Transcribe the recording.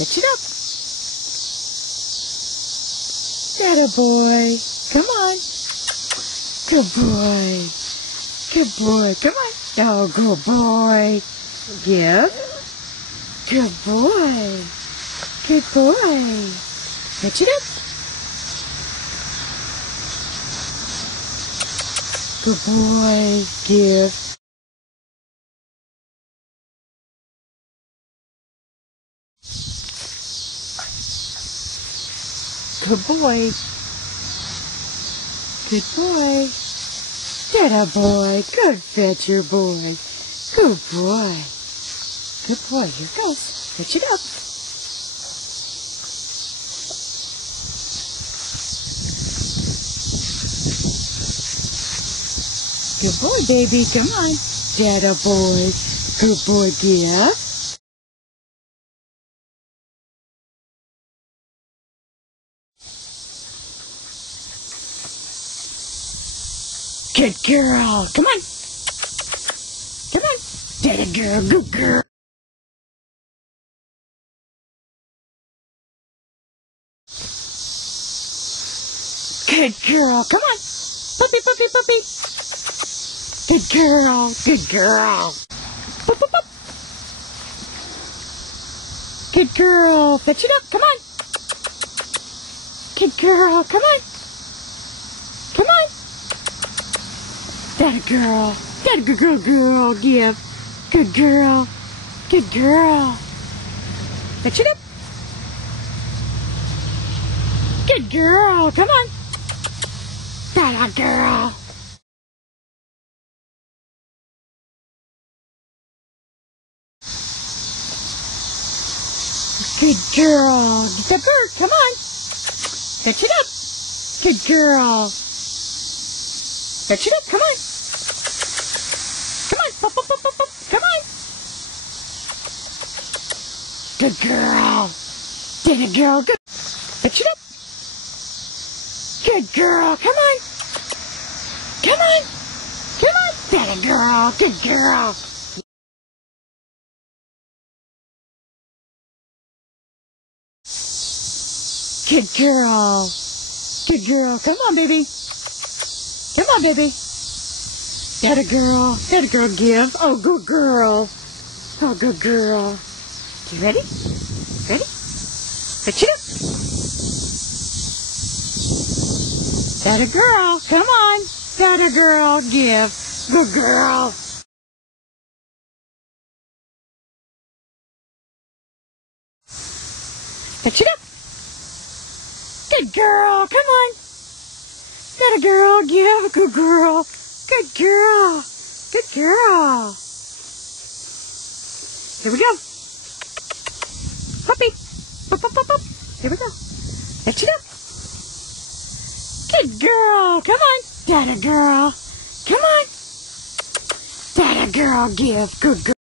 Pitch it up. Atta boy. Come on. Good boy. Good boy. Come on. Oh, good boy. Give. Good boy. Good boy. Pitch it up. Good boy. Give. Good boy. Good boy. Atta boy. Good fetcher boy. Good boy. Good boy. Here goes. Pitch it up. Good boy, baby. Come on. Atta boy. Good boy. Give. Good girl. Come on. Come on. Atta girl. Good girl. Good girl. Come on. Puppy, puppy, puppy. Good girl. Good girl. Pup, pup, pup. Good girl. Fetch it up. Come on. Good girl. Come on. Come on. That a girl. That a good girl. Give. Good girl. Good girl. Fetch it up. Good girl. Come on. That a girl. Good girl. Get the bird. Come on. Fetch it up. Good girl. Fetch it up. Come on. Come on. Pop, pop, pop, pop, pop. Come on. Good girl. Did it, girl. Good. Fetch it up. Good girl. Come on. Come on. Come on. That a girl. Good girl. Good girl. Good girl. Come on, baby. Come on, baby. That a girl. That a girl. Give. Oh, good girl. Oh, good girl. You ready? Ready? Pitch it up. That a girl. Come on. That a girl. Give. Good girl. Pitch it up. Good girl. Come on. That a girl. Give. Good girl. Good girl. Good girl. Here we go. Puppy. Pop, pop, pop, pop. Here we go. Pitch it up. Good girl. Come on. That a girl. Come on. That a girl. Give. Good girl.